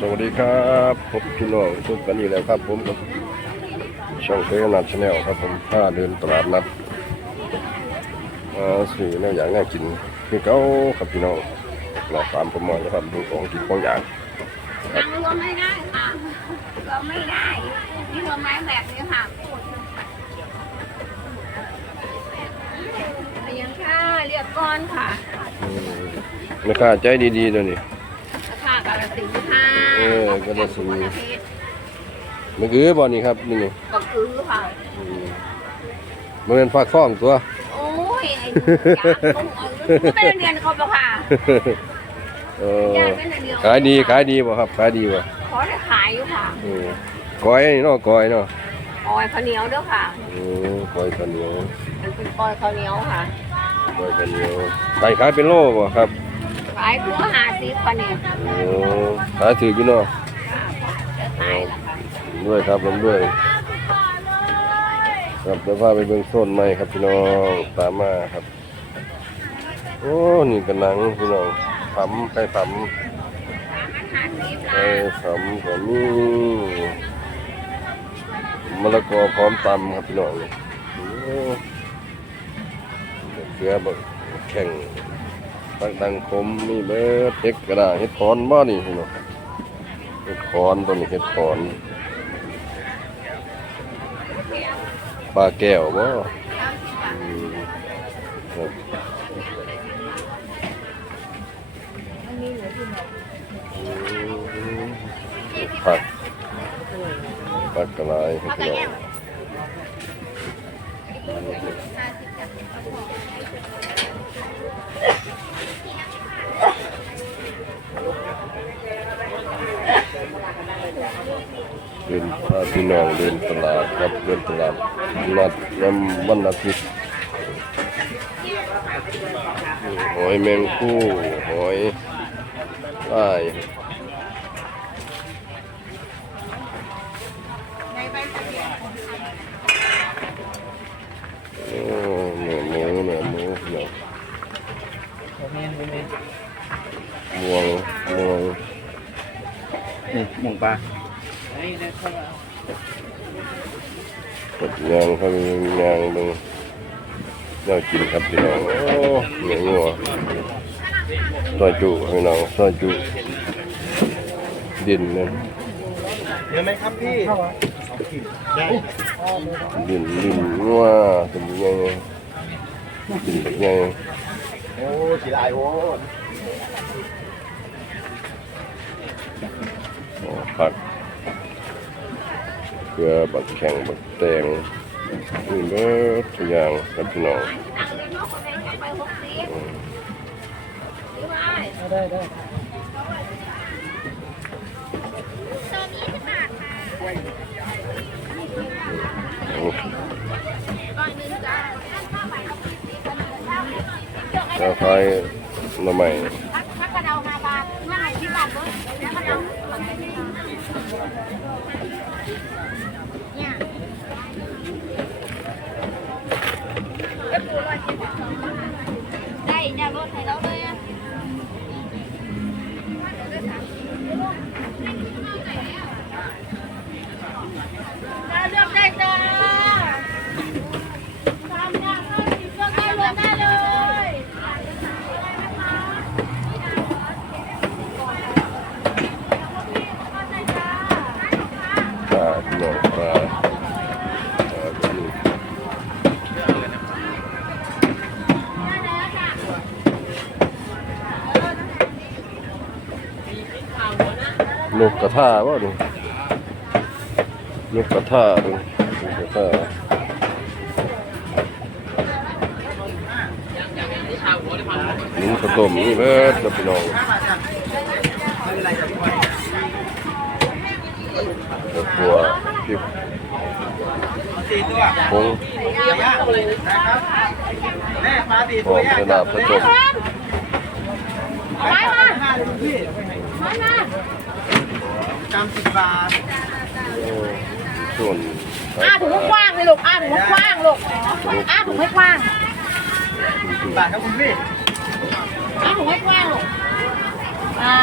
สวัสดีครับผมพี่น้องทุกกันอีกแล้วครับผมกับช่องเคยนัดชาแนลครับผมพาเดินตลาดนัดมาสื่อแนวอย่างน่ากินคือเก้าครับพี่น้องเราตามผมมาแล้วครับดูของกินของอย่างยังรวมไม่ได้ค่ะรวมไม่ได้นี่รวมไม้แบบนี้ค่ะเรียงค่ะเรียกก้อนค่ะอืมไม่ค่าใจดีๆตัวนี้ ออกาฬสินธุ์วันอาทิตย์ไม่คือบ่นี่ครับนี่นี่ก็คือค่ะอืมมันเป็นฝากท้องตัว โอ้ยไอ้หนูอยากต้องเอาไม่ได้เรียนเขาปะค่ะเออขายดีขายดีบ่ครับขายดีบ่ขอได้ขายอยู่ค่ะอืมก้อยนี่เนาะก้อยเนาะปอยข้าวเหนียวด้วยค่ะอืมก้อยข้าวเหนียวมันเป็นปอยข้าวเหนียวค่ะก้อยข้าวเหนียวไก่ขายเป็นโลบ่ครับ ขายทั่วหาซีค่ะเนี่ยโอ้ขาถืออยู่เนาะค่ะจะขายแล้วค่ะด้วยครับผมด้วย ครับเดี๋ยวพาไปเบิ่งโซนใหม่ครับพี่น้องตามมาครับ โอ้นี่กระนังพี่น้องผำไก่ผำหาซีไก่ค่ะผำก็มีมะละกอพร้อมตำครับพี่น้องโอ้เกลือบักแข็ง ตักดังคมมีเบิดเฮ็ดกระดาษเฮ็ดคอนบ่นี่พี่น้องเฮ็ดคอนตัวนี้เฮ็ดคอนปลาแก้วบ่อืมครับผักผักกระไรครับพี่น้อง เดินพาพี่น้องเดินตลาดครับเดินตลาดนัดยำวันอาทิตย์หอยแมงคู่หอยลายโอ้เนื้อหมูเนื้อหมูเนื้อม่วงม่วงนี่หมูปลา กดยางเขายางเบึงน่ากินครับพี่น้องโอ้เนื้องัวซอยจุพี่น้องซอยจุดินนั่นเดี๋ยวไหมครับพี่ได้ดินดินงัวเป็นยังไงดินแบบยังไงโอ้สีลายโอ้โอ้ผักเก ลือบักแข็งบักแตงนี่เบิดทุกอย่างครับพี่น้องตังค์เลยเนาะคนไหนให้ไปหกสิบอืมซื้อไปได้ได้แล้วคายหน่อไม้ถ้ากระ นกกระทาว่าดูนกกระทาดูนกกระทาหนุ้ข้าวต้มนี่เบิดกับพี่น้องกับตัวพริกสี่ตัวผงนะครับแม่ปลาสี่หตัวอมแยกกระดาษผสมไปมาห้มา สิบบาทโอ้ส่วนอ้าถุงกว้างเลยลูกอ้าถุงกว้างลูกอ้าถุงให้กว้างสิบบาทครับคุณพี่อ้าถุงให้กว้างลูกอ่า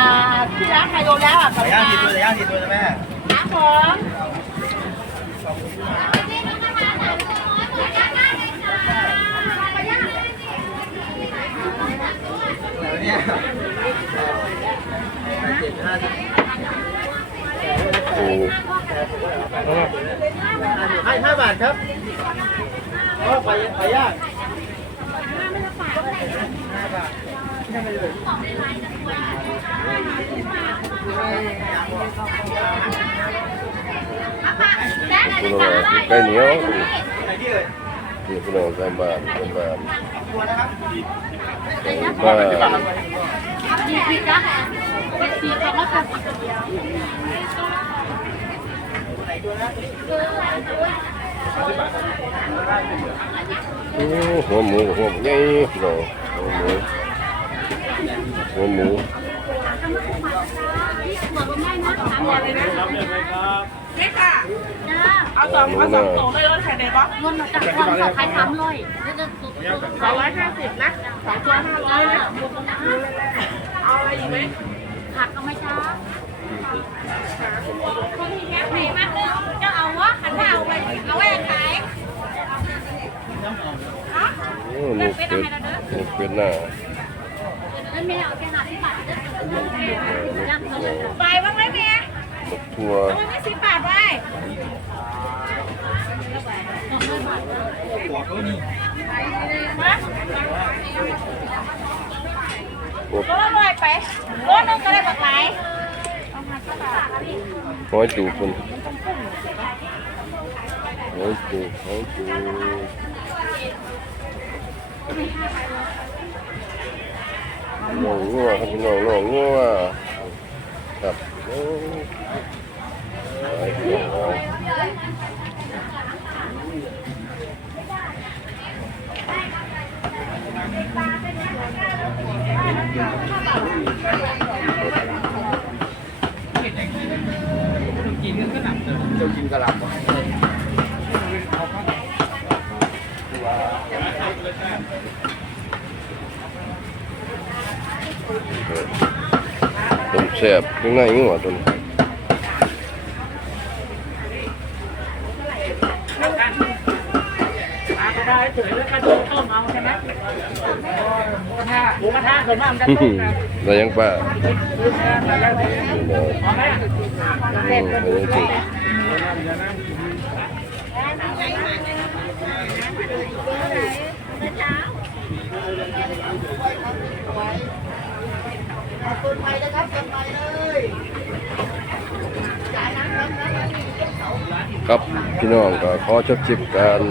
ที่ร้านไฮโดรแล้วอะขอย่างทีตัวย่างทีตัวนะแม่น้ำผมเนี่ยโอ้ให้ห้าบาทครับก็ไปไปยางพี่น้องกินไก่เหนียวไหนที่เลยนี่พี่น้องไก่บ้านไก่บ้านตันบไก่บ้านดีดีจ้ะเป็นสีของมะขาม โอ้หัวหมูหัวหมูใหญ่พี่น้องหัวหมูหัวหมูนี่ค่ะ เอาสองเอาสองตัวเลยรถไข่เด็กปะเงินมาจากความสดขายทำเลยนี่จะสุดสองร้อยห้าสิบนะสองตัวห้าร้อยนะเอาอะไรอีกไหมผักก็ไม่ช้า คนที่แค่ไหนมากเลยจะเอาวะขันหน้าเอาไปเอาไว้ขายโอ้หมูเป็ดหมูเป็ดหน้าแม่เอาแค่หาที่บาทเด้อยังไปบ้างไหมเมียหมกทั่วทำไมไม่สิบบาทไว้หัวก็นี่ฮะกบรถลอยไปรถนึงก็ได้แบบไหน หอยจูบคนหอยจูบหอยจูบน้องงัวครับพี่น้องน้องงัวครับโอ้ไปพี่น้องเอา เจ้ากินกระหล่ำ ต้มแซ่บยังไงงัวต้นได้เฉยแล้วก็โดนต้มเอาใช่ไหมหมูกระทะหมูกระทะเกิดมามันจะต้มนะได้ยังป้าเอาไหมเด็ดก็ดู ครับพี่น้องก็ขอจบคลิปการ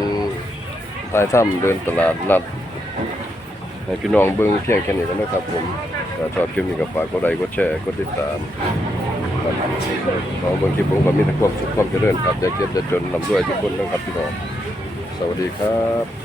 ถ่ายทำเดินตลาดนัดให้พี่น้องเบิ่งเพียงแค่นี้กันนะครับผมก็ชอบคลิปนี้ก็ฝากกดไลค์กดแชร์กดติดตามครับขอเบิ่งคลิปผมก็มีแต่ความสุขความเจริญครับอย่าเจ็บอย่าจนลำด้วยทุกคนนะครับพี่น้องสวัสดีครับ